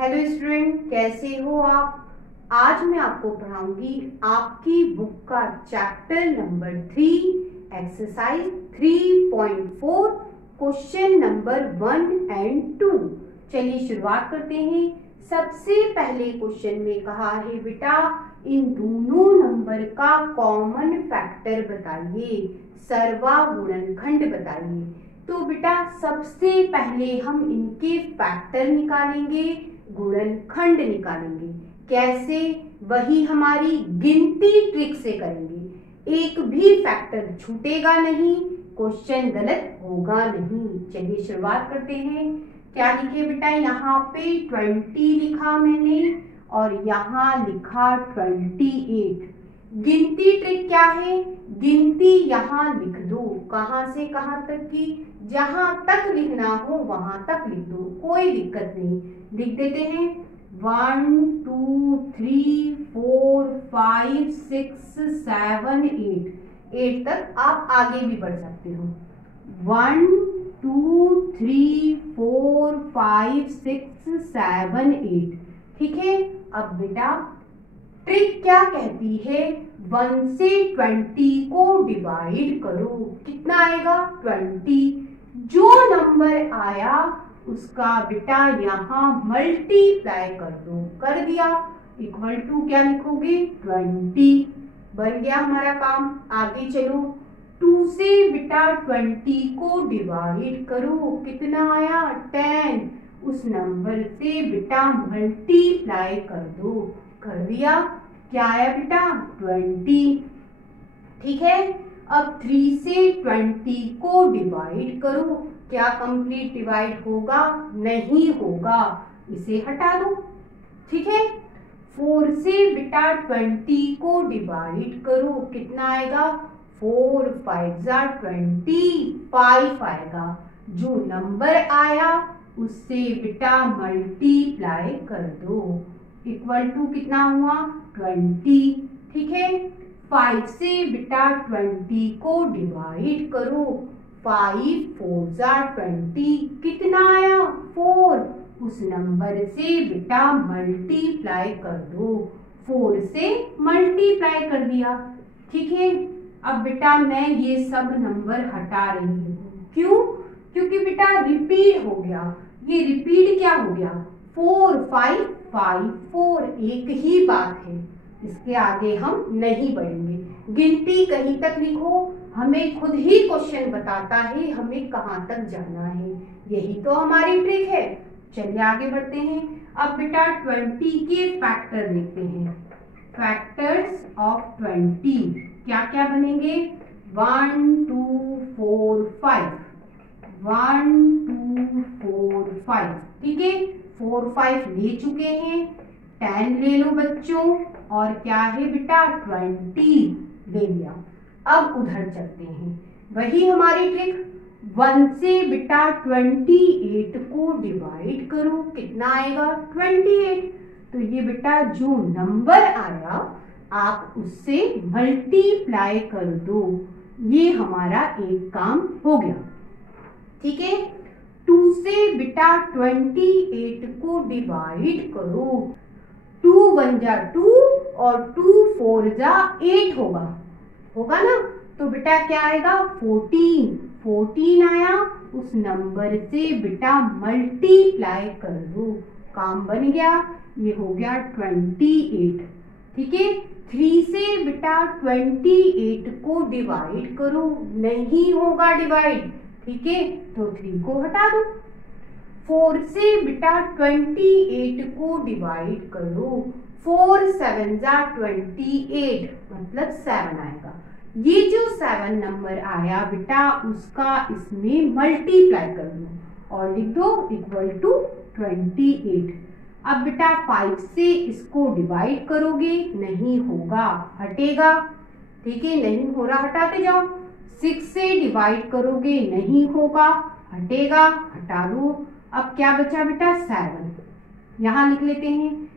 Hello student, कैसे हो आप। आज मैं आपको पढ़ाऊंगी आपकी बुक का chapter number 3 exercise 3.4 question number 1 and 2। चलिए शुरुआत करते हैं। सबसे पहले क्वेश्चन में कहा है बेटा इन दोनों नंबर का कॉमन फैक्टर बताइए, सर्वागुणनखंड बताइए। तो बेटा सबसे पहले हम इनके फैक्टर निकालेंगे, गुणनखंड निकालेंगे। कैसे? वही हमारी गिनती ट्रिक से करेंगे। एक भी फैक्टर छूटेगा नहीं, क्वेश्चन गलत होगा नहीं। चलिए शुरुआत करते हैं। क्या लिखे बेटा? यहाँ पे 20 लिखा मैंने और यहाँ लिखा 28। गिनती ट्रिक क्या है? गिनती यहाँ लिख दो, कहाँ से कहाँ तक की, जहां तक लिखना हो वहां तक लिख दो, कोई दिक्कत नहीं। लिख देते हैं 1 2 3 4 5 6 7 8 तक आप आगे भी बढ़ सकते हो। 1 2 3 4 5 6 7 8। ठीक है। अब बेटा ट्रिक क्या कहती है? 1 से 20 को डिवाइड करो, कितना आएगा? 20। जो नंबर आया उसका बेटा यहाँ मल्टीप्लाई कर दो। कर दिया। इक्वल टू क्या लिखोगे? 20। बन गया हमारा काम। आगे चलो। 2 से बेटा 20 को डिवाइड करो, कितना आया? 10। उस नंबर से बेटा मल्टीप्लाई कर दो। कर दिया। क्या आया बेटा? 20। ठीक है। अब 3 से 20 को डिवाइड करो, क्या कंप्लीट डिवाइड होगा? नहीं होगा, इसे हटा दो। ठीक है। 4 से बेटा 20 को डिवाइड करो, कितना आएगा? 4 5 25 आएगा। जो नंबर आया उससे बेटा मल्टीप्लाई कर दो। इक्वल टू कितना हुआ? 20। ठीक है। 5 से बेटा 20 को डिवाइड करो, 5 4 20, कितना आया? 4। उस नंबर से बेटा मल्टीप्लाई कर दो। 4 से मल्टीप्लाई कर दिया। ठीक है। अब बेटा मैं ये सब नंबर हटा रही हूँ। क्यों? क्योंकि बेटा रिपीट हो गया। ये रिपीट क्या हो गया? 4 5 5 4, एक ही बात है। इसके आगे हम नहीं बढ़ेंगे। गिनती कहीं तक लिखो, हमें खुद ही क्वेश्चन बताता है हमें कहाँ तक जाना है। यही तो हमारी ट्रिक है। चलिए आगे बढ़ते हैं। अब बेटा 20 के फैक्टर देखते हैं। फैक्टर्स ऑफ 20 क्या क्या बनेंगे? 1 2 4 5। 1 2 4 5। ठीक है। 4 5 ले चुके हैं। 10 ले लो बच्चों, और क्या है बेटा? 20 ले लिया। अब उधर चलते हैं। वही हमारी ट्रिक। 1 से बेटा 28 को डिवाइड करो, कितना आएगा? 28। तो ये बेटा जो नंबर आया आप उससे मल्टीप्लाई कर दो। ये हमारा एक काम हो गया। ठीक है। 2 से बेटा 28 को डिवाइड करो। 2 1 जा 2 और 2 4 जा 8 होगा। होगा ना? तो बेटा क्या आएगा? 14। 14 आया। उस नंबर से बेटा मल्टीप्लाई कर दो। काम बन गया। ये हो गया 28। ठीक है। 3 से बेटा 28 को डिवाइड करो, नहीं होगा डिवाइड। ठीक है। तो 3 को हटा दो। 4 से बेटा 28 को डिवाइड करो, 4 7 जा 28, मतलब 7 आएगा। ये जो 7 नंबर आया बेटा उसका इसमें मल्टीप्लाई कर दो और लिख दो इक्वल टू 28। अब बेटा 5 से इसको डिवाइड करोगे, नहीं होगा, हटेगा। ठीक है। नहीं हो रहा, हटाते जाओ। 6 से डिवाइड करोगे, नहीं होगा, हटेगा, हटा दो। अब क्या बचा बेटा? 7। यहां लिख लेते हैं।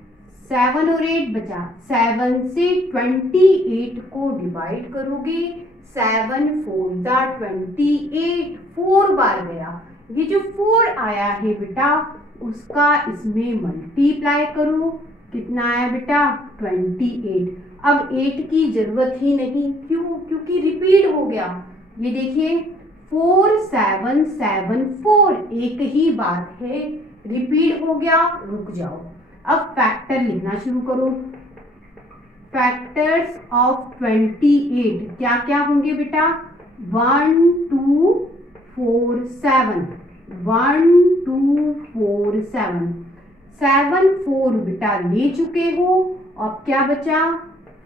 7 और 8 बचा। 7 से 28 को डिवाइड करोगे, 7 4 28, 4 बार गया। ये जो 4 आया है बेटा उसका इसमें मल्टीप्लाई करो, कितना आया बेटा 28। अब 8 की जरूरत ही नहीं, क्यों? क्योंकि रिपीट हो गया। ये देखिए 4 7 7 4, एक ही बात है, रिपीट हो गया। रुक जाओ, अब फैक्टर लिखना शुरू करो। फैक्टर्स ऑफ 28 क्या क्या होंगे बेटा? 1 2 4 7, 1 2 4 7, 7 4 बेटा ले चुके हो। अब क्या बचा?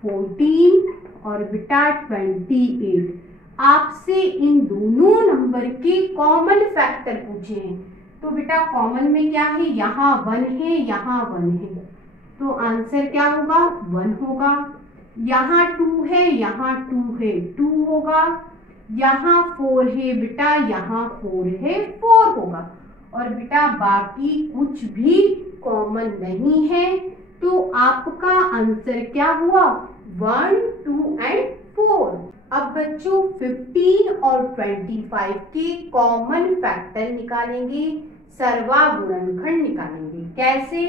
14 और बेटा 28। आपसे इन दोनों नंबर के कॉमन फैक्टर पूछे हैं, तो बेटा कॉमन में क्या है? यहाँ 1 है, यहाँ 1 है, तो आंसर क्या होगा? 1 होगा। यहाँ 2 है, यहाँ 2 है, 2 होगा। यहाँ 4 है बेटा, यहाँ 4 है, 4 होगा। और बेटा बाकी कुछ भी कॉमन नहीं है, तो आपका आंसर क्या हुआ? 1 2 एंड 4। अब बच्चों 15 और 25 के कॉमन फैक्टर निकालेंगे, सर्वागुणनखंड निकालेंगे। कैसे?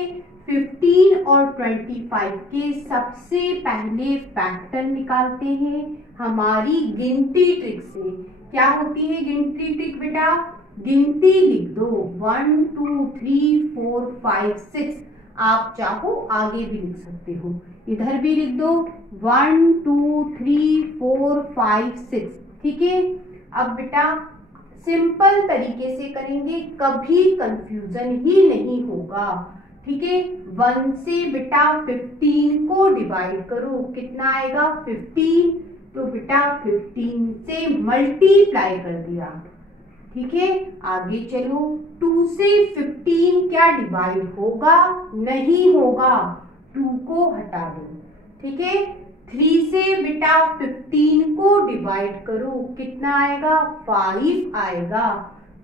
15 और 25 के सबसे पहले फैक्टर निकालते हैं हमारी गिनती ट्रिक से। क्या होती है गिनती ट्रिक बेटा? गिनती लिख दो 1 2 3 4 5 6। आप चाहो आगे भी लिख सकते हो, इधर भी लिख दो 1 2 3 4 5 6। ठीक है, अब बेटा सिंपल तरीके से करेंगे, कभी कंफ्यूजन ही नहीं होगा। ठीक है, 1 से बेटा 15 को डिवाइड करो, कितना आएगा? 15। तो बेटा 15 से मल्टीप्लाई कर दिया। ठीक है, आगे चलो। 2 से 15 क्या डिवाइड होगा? नहीं होगा, 2 को हटा दो। ठीक है, 3 से बेटा 15 को डिवाइड करो, कितना आएगा? 5 आएगा।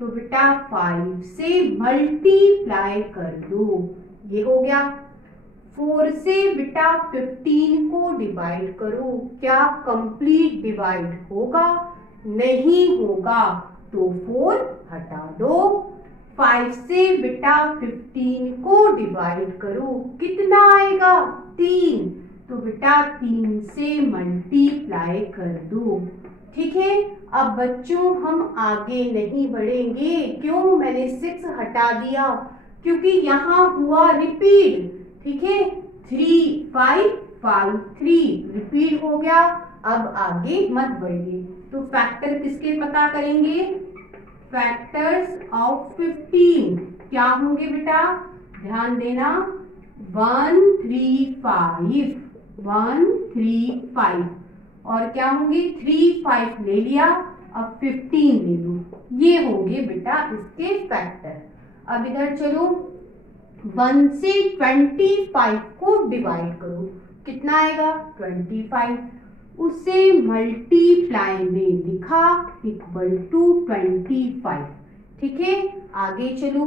तो बेटा 5 से मल्टीप्लाई कर दो, ये हो गया। 4 से बेटा 15 को डिवाइड करो, क्या कंप्लीट डिवाइड होगा? नहीं होगा, तो 4 हटा दो। 5 से बेटा 15 को डिवाइड करो, कितना आएगा? 3। तो बेटा 3 से मल्टीप्लाई कर दो। ठीक है, अब बच्चों हम आगे नहीं बढ़ेंगे। क्यों? मैंने 6 हटा दिया, क्योंकि यहाँ हुआ रिपीट। ठीक है, 3 5 5 3 रिपीट हो गया। अब आगे मत बढ़िए। तो फैक्टर किसके पता करेंगे? फैक्टर्स ऑफ 15 क्या होंगे बेटा? ध्यान देना, 1 3 5, 1 3 5, और क्या होंगे? 3 5 ले लिया, अब 15 ले लो, ये होंगे बेटा इसके फैक्टर। अब इधर चलो, 1 से 25 को डिवाइड करो, कितना आएगा? 25। उसे मल्टीप्लाई में लिखा इक्वल टू 25। ठीक है, आगे चलो।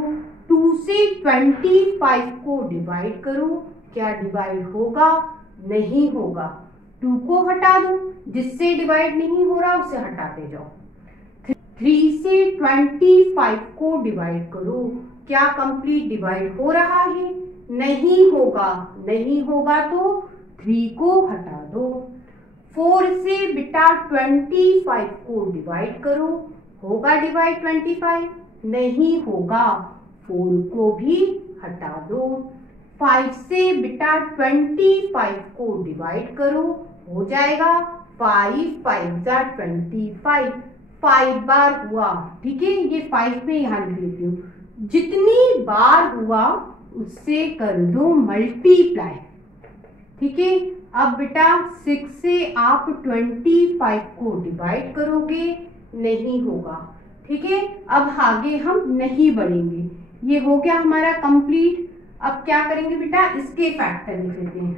2 से 25 को डिवाइड करो, क्या डिवाइड होगा? नहीं होगा, 2 को हटा दो, जिससे डिवाइड नहीं हो रहा उसे हटाते जाओ। 3 से 25 को डिवाइड करो, क्या कंप्लीट डिवाइड हो रहा है? नहीं होगा, नहीं होगा तो 3 को हटा दो। 4 से बेटा 25 को डिवाइड करो, होगा डिवाइड 25? नहीं होगा, 4 को भी हटा दो। 5 से बेटा 25 को डिवाइड करो, हो जाएगा 5 5 जा 25, 5 बार हुआ। ठीक है, ये 5 में यहाँ लिख लेती हूँ, जितनी बार हुआ उससे कर दो मल्टीप्लाई। ठीक है, अब बेटा 6 से आप 25 को डिवाइड करोगे, नहीं होगा। ठीक है, अब आगे हम नहीं बढ़ेंगे, ये हो गया हमारा कंप्लीट। अब क्या करेंगे बेटा? इसके फैक्टर लिख लेते हैं।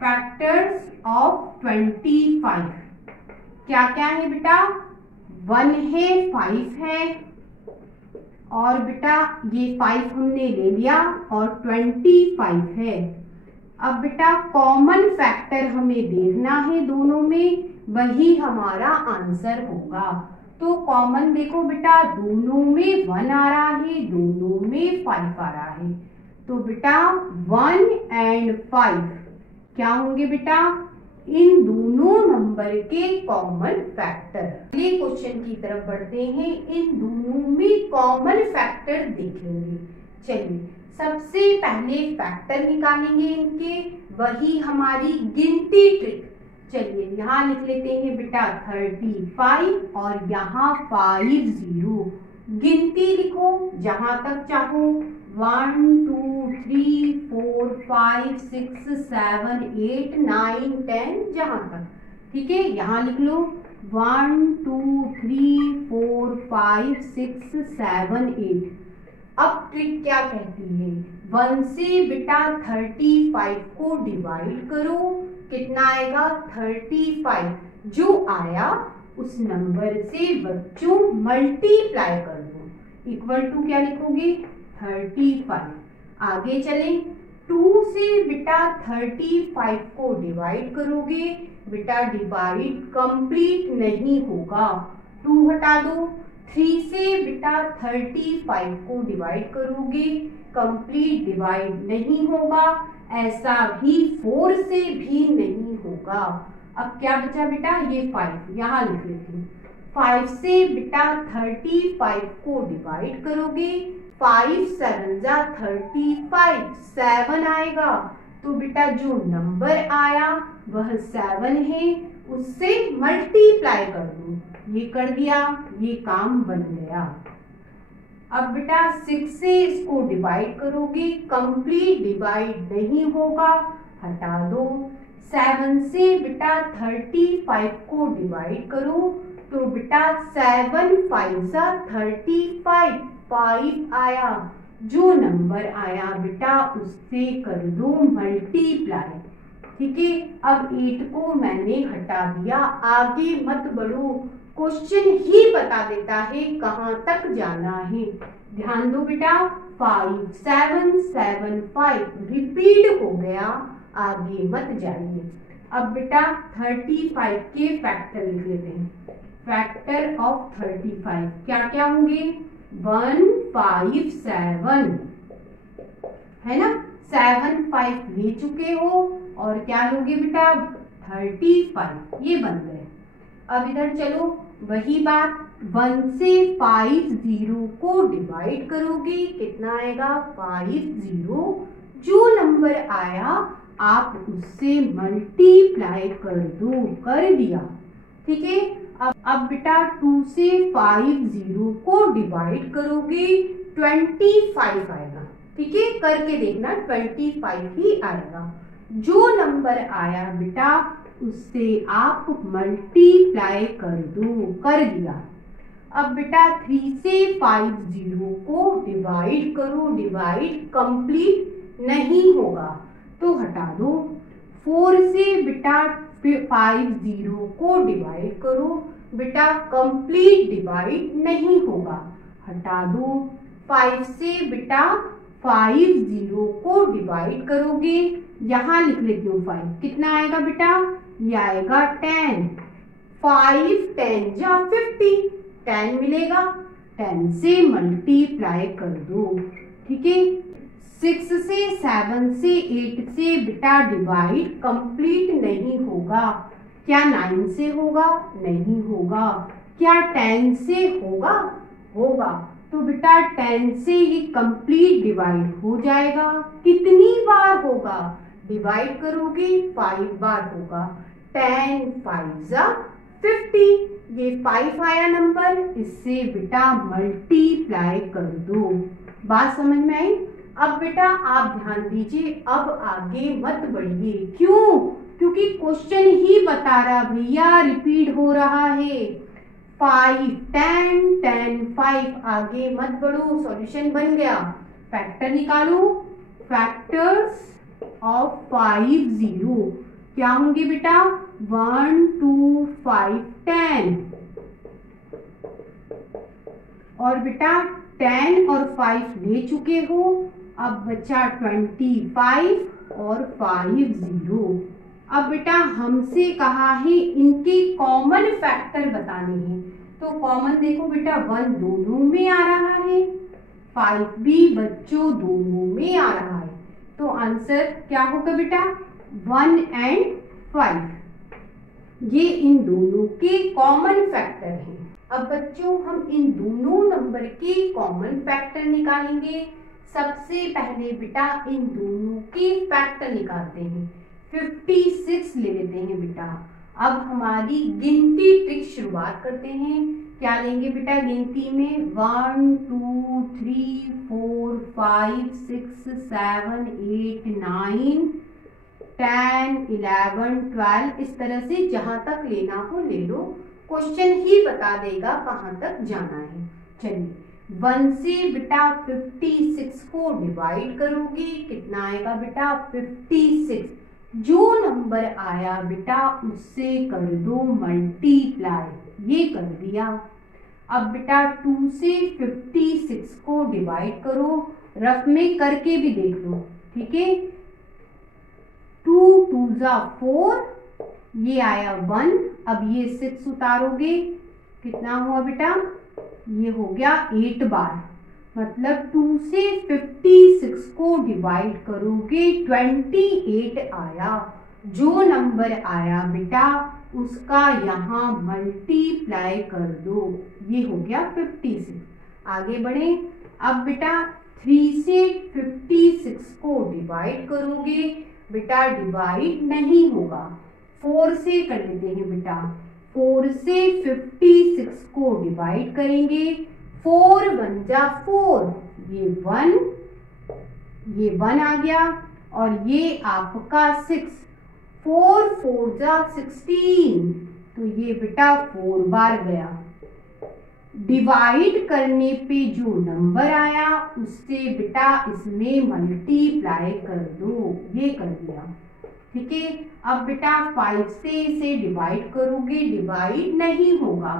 फैक्टर्स ऑफ 25 क्या क्या है बेटा? 1 है, 5 है, और बेटा ये 5 हमने ले लिया, और 25 है। अब बेटा कॉमन फैक्टर हमें देखना है दोनों में, वही हमारा आंसर होगा। तो कॉमन देखो बेटा, दोनों में 1 आ रहा है, दोनों में 5 आ रहा है। तो बेटा 1 और 5 क्या होंगे बेटा, इन दोनों नंबर के कॉमन फैक्टर। अगले क्वेश्चन की तरफ बढ़ते हैं, इन दोनों में कॉमन फैक्टर देखेंगे। चलिए सबसे पहले फैक्टर निकालेंगे इनके, वही हमारी गिनती ट्रिक। चलिए यहाँ लिख लेते हैं बेटा 35 और यहाँ 50। गिनती लिखो जहां तक चाहो, 1 2 3 4 5 6 7 8 9 10 जहां तक, ठीक है। यहाँ लिख लो 1 2 3 4 5 6 7 8। अब ट्रिक क्या कहती है, 1 से बेटा 35 को डिवाइड करो, कितना आएगा 35। जो आया उस नंबर से बच्चों मल्टीप्लाई कर दो, इक्वल टू क्या लिखोगे 35। आगे चलें, 2 से बेटा 35 को डिवाइड करोगे, बेटा डिवाइड कंप्लीट नहीं होगा, 2 हटा दो। 3 से बेटा 35 को डिवाइड करोगे, कंप्लीट डिवाइड नहीं होगा, ऐसा ही 4 से भी नहीं होगा। अब क्या बचा बेटा, ये 5 यहाँ लिख लेती हूँ। 5 से बेटा 35 को डिवाइड करोगे, 5 7 जा 35, 7 आएगा। तो बेटा जो नंबर आया वह 7 है, उससे मल्टीप्लाई कर दो, ये कर दिया, ये काम बन गया। अब बेटा 6 से इसको डिवाइड करोगे, कंप्लीट डिवाइड नहीं होगा, हटा दो। 7 से बेटा 35 को डिवाइड करो, तो बेटा 7 5 जा 35, 5 आया। जो नंबर आया बेटा उससे कर दो मल्टीप्लाई, ठीक है। अब 8 को मैंने हटा दिया, आगे मत बढ़ो, क्वेश्चन ही बता देता है कहाँ तक जाना है। ध्यान दो बेटा, 5 7 7 5 रिपीट हो गया, आगे मत जाइए। अब बेटा 35 के फैक्टर लिख लेते हैं। फैक्टर ऑफ 35 क्या क्या होंगे, 1 5 7 है ना, 7 5 ले चुके हो और क्या लोगे बेटा 35, ये बन गए। अब इधर चलो वही बात, 1 से 5 0 को डिवाइड करोगे, कितना आएगा 5 0। जो नंबर आया आप उससे मल्टीप्लाई कर दो, कर दिया, ठीक है। अब बेटा 2 से 5 0 को डिवाइड करोगे, 25 आएगा, ठीक है। करके देखना 25 ही आएगा। जो नंबर आया बेटा उससे आप मल्टीप्लाई कर दो, कर दिया। अब बेटा 3 से 5 0 को डिवाइड करो, डिवाइड कंप्लीट नहीं होगा तो हटा दो। 4 से बेटा 5 0 को डिवाइड करो, बेटा कंप्लीट डिवाइड नहीं होगा, हटा दो। 5 से बेटा 5 0 को डिवाइड करोगे, यहाँ लिख लेती हूँ 5, कितना आएगा बेटा, ये आएगा 10। 5 10 जा 50, 10 मिलेगा, 10 से मल्टीप्लाई कर दो, ठीक है। 6 से 7 से 8 से बेटा डिवाइड कंप्लीट नहीं होगा, क्या 9 से होगा, नहीं होगा। क्या 10 से होगा, होगा। तो बेटा 10 से ये कंप्लीट डिवाइड हो जाएगा, कितनी बार होगा, डिवाइड करोगे 5 बार होगा, 10 5 जा 50, ये 5 आया नंबर, इससे बेटा मल्टीप्लाई कर दो। बात समझ में आई। अब बेटा आप ध्यान दीजिए, अब आगे मत बढ़िए, क्यों, क्योंकि क्वेश्चन ही बता रहा भैया रिपीट हो रहा है। 5 10 10 5, आगे मत बढ़ो, सॉल्यूशन बन गया। फैक्टर निकालो, फैक्टर्स ऑफ 5 0 क्या होंगे बेटा, 1 2 5 10, और बेटा 10 और 5 ले चुके हो, अब बचा 25 और 5 0। अब बेटा हमसे कहा है इनके कॉमन फैक्टर बताने हैं, तो कॉमन देखो बेटा 1 दोनों में आ रहा है, 5 भी बच्चों दोनों में आ रहा है। तो आंसर क्या होगा बेटा 1 एंड 5, ये इन दोनों के कॉमन फैक्टर हैं। अब बच्चों हम इन दोनों नंबर के कॉमन फैक्टर निकालेंगे। सबसे पहले बेटा इन दोनों के फैक्टर निकालते हैं। 56 ले लेते हैं बेटा। अब हमारी गिनती ट्रिक शुरुआत करते हैं। क्या लेंगे बेटा गिनती में 1 2 3 4 5 6 7 8 9 10 11 12, इस तरह से जहां तक लेना हो ले लो, क्वेश्चन ही बता देगा कहां तक जाना है। चलिए 1 से बेटा 56 को डिवाइड करोगे, कितना आएगा बेटा 56। जो नंबर आया बेटा उससे कर दो मल्टीप्लाई, ये कर दिया। अब बेटा 2 से 56 को डिवाइड करो, रफ में करके भी देख लो, ठीक है। 2 2 जा 4, ये आया 1। अब ये 6 उतारोगे, कितना हुआ बेटा, ये हो गया 8 बार, मतलब 2 से 56 को डिवाइड करोगे 28 आया। जो नंबर आया बेटा उसका यहाँ मल्टीप्लाई कर दो, ये हो गया 56। आगे बढ़े। अब बेटा 3 से 56 को डिवाइड करोगे, बेटा डिवाइड नहीं होगा, 4 से कर लेते हैं बेटा। 4 से 56 को डिवाइड करेंगे, 4 1 जा 4, ये 1 आ गया, और ये आपका 6, 4 4 जा 16, तो ये बेटा 4 बार गया। डिवाइड करने पे जो नंबर आया उससे बेटा इसमें मल्टीप्लाई कर दो, ये कर दिया, ठीक है। अब बेटा 5 से इसे डिवाइड करोगे, डिवाइड नहीं होगा,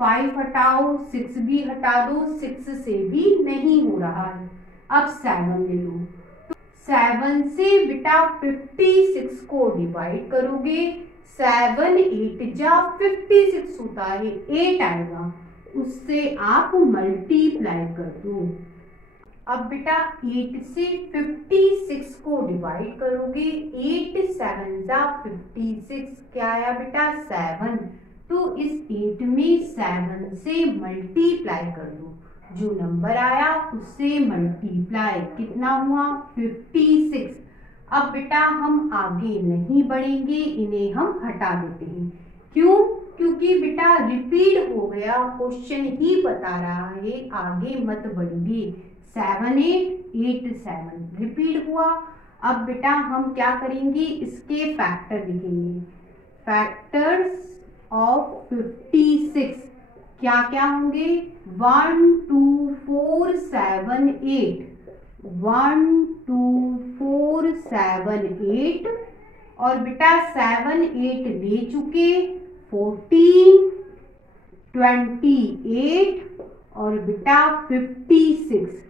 5 हटाओ, 6 भी हटा दो, 6 से भी नहीं हो रहा है। अब 7 ले लो, तो 7 से बेटा 56 को डिवाइड करोगे, 7 8 जा 56 होता है, 8 आएगा, उससे आप मल्टीप्लाई कर दो। अब बेटा 8 से 56 को डिवाइड करोगे, 8 7 जा 56, क्या आया बेटा 7, तो इस 8 में 7 से मल्टीप्लाई कर दो, जो नंबर आया उससे मल्टीप्लाई, कितना हुआ 56। अब बेटा हम आगे नहीं बढ़ेंगे, इन्हें हम हटा देते हैं। क्यों? क्योंकि बेटा रिपीट हो गया, क्वेश्चन ही बता रहा है, आगे मत बढ़िए। 7 8 8 7 रिपीट हुआ। अब बेटा हम क्या करेंगे, इसके फैक्टर लिखेंगे। फैक्टर्स ऑफ 56 क्या क्या होंगे, 1 2 4 7 8, 1 2 4 7 8, और बेटा 7 8 ले चुके, 14 28 और बेटा 56।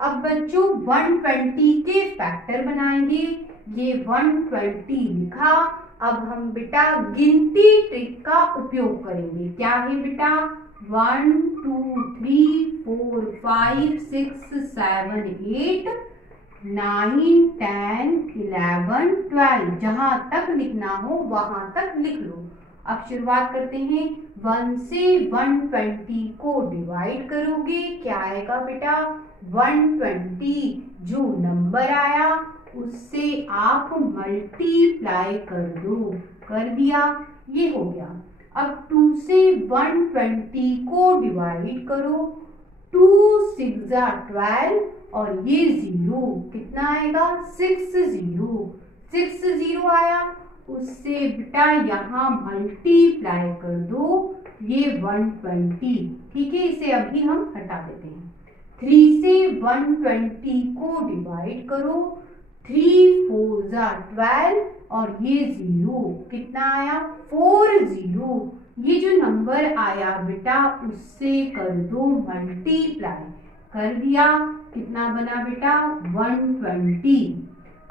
अब बच्चों 120 के फैक्टर बनाएंगे, ये 120 लिखा। अब हम बेटा गिनती ट्रिक का उपयोग करेंगे। क्या है बेटा 1 2 3 4 5 6 7 8 9 10 11 12, जहां तक लिखना हो वहां तक लिख लो। अब शुरुआत करते हैं। 1 से 120 को डिवाइड करोगे, क्या आएगा बेटा 120, जो नंबर आया उससे आप मल्टीप्लाई कर दो, कर दिया, ये हो गया। अब 2 से 120 को डिवाइड करो, 2 6 जा 12, और ये 0, कितना आएगा 6 0 आया, उससे बेटा यहाँ मल्टीप्लाई कर दो, ये 120, ठीक है। इसे अभी हम हटा देते हैं। 3 से 120 को डिवाइड करो, 3 4 जा 12, और ये 0, कितना आया 4 0, ये जो नंबर आया बेटा उससे कर दो मल्टीप्लाई, कर दिया, कितना बना बेटा 120।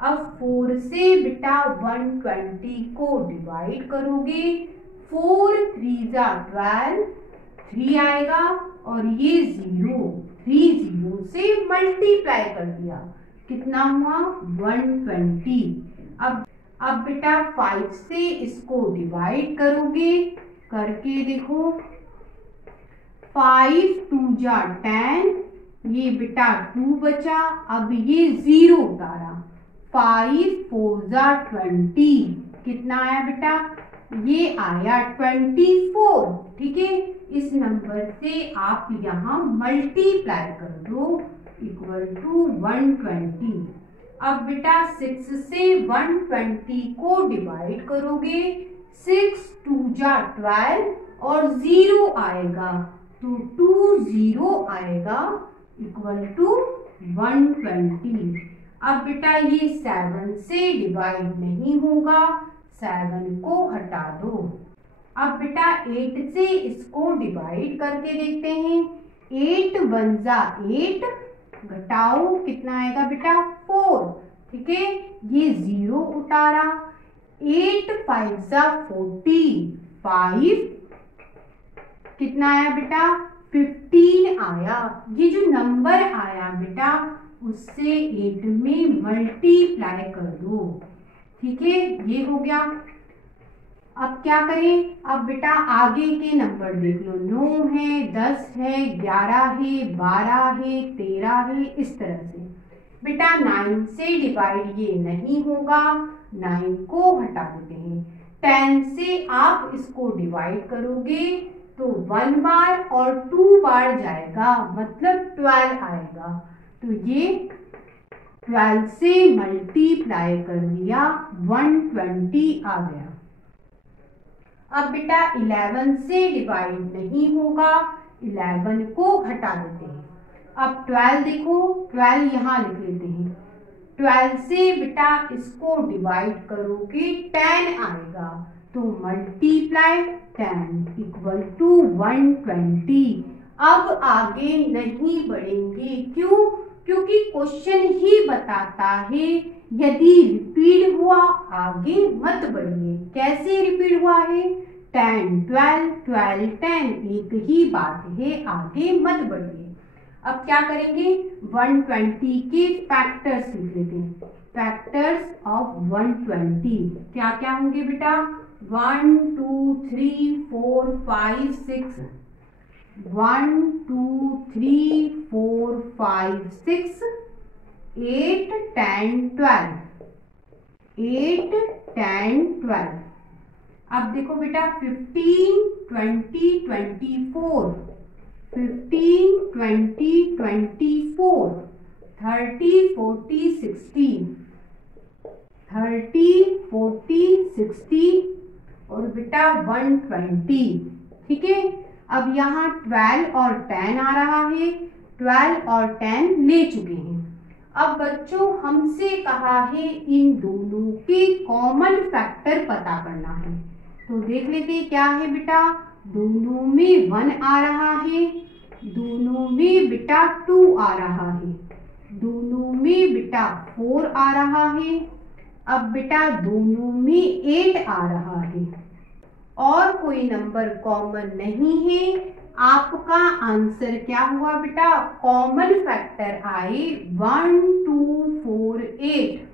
अब 4 से बेटा 120 को डिवाइड करोगे, 4 3 जा 12, 3 आएगा और ये 0, 3 0 से मल्टीप्लाई कर दिया, कितना हुआ 120। अब बेटा 5 से इसको डिवाइड करोगे, करके देखो 5 2 जा 10, ये बेटा 2 बचा, अब ये 0 उतारा, 5 4 जा 20, कितना आया बेटा, ये आया 24। ठीक है, इस नंबर से आप यहाँ मल्टीप्लाई कर दो इक्वल टू 120। अब बेटा 6 से 120 को डिवाइड करोगे, 6 2 जा 12 और 0 आएगा तो 2 0 आएगा इक्वल टू 120। अब बेटा ये 7 से डिवाइड नहीं होगा, 7 को हटा दो। अब बेटा 8 से इसको डिवाइड करके देखते हैं, 8 1 जा 8, घटाओ कितना आएगा बेटा 4। ठीक है, ये 0 उतारा, 8 5 जा 40, 5 कितना आया बेटा 15 आया। ये जो नंबर आया बेटा उससे 8 में मल्टीप्लाई कर दो। ठीक है, ये हो गया। अब क्या करें, अब बेटा आगे के नंबर देख लो, 9 है, 10 है, 11 है, 12 है, 13 है, इस तरह से। बेटा 9 से डिवाइड ये नहीं होगा, 9 को हटा देते हैं। 10 से आप इसको डिवाइड करोगे तो 1 बार और 2 बार जाएगा, मतलब 12 आएगा, तो ये 12 से मल्टीप्लाई कर दिया, 120 आ गया। अब बेटा 11 से डिवाइड नहीं होगा, 11 को हटा देते हैं। अब 12 देखो, 12 यहाँ लिख लेते हैं, 12 से बेटा इसको डिवाइड करोगे 10 आएगा, तो मल्टीप्लाई 10 इक्वल टू 120। अब आगे नहीं बढ़ेंगे, क्यों? क्योंकि क्वेश्चन ही बताता है यदि रिपीट हुआ आगे मत बढ़िए। कैसे रिपीट हुआ है? 10 12 12 10, एक ही बात है, आगे मत बढ़िए। अब क्या करेंगे, 120 के फैक्टर्स लिख लेते हैं। फैक्टर्स ऑफ 120 क्या क्या होंगे बेटा? 1 2 3 4 5 6, 1 2 3 4 5 6, 8 10 12, 8 10 12। अब देखो बेटा 15 20 24, 15 20 24, 30 40 60, 30 40 60 और बेटा 120। ठीक है, अब यहाँ 12 और 10 आ रहा है, 12 और 10 ले चुके हैं। अब बच्चों हमसे कहा है इन दोनों के कॉमन फैक्टर पता करना है, तो देख लेते हैं क्या है बेटा। दोनों में 1 आ रहा है, दोनों में बेटा 2 आ रहा है, दोनों में बेटा 4 आ रहा है, अब बेटा दोनों में 8 आ रहा है और कोई नंबर कॉमन नहीं है। आपका आंसर क्या हुआ बेटा? कॉमन फैक्टर आए 1 2 4 8।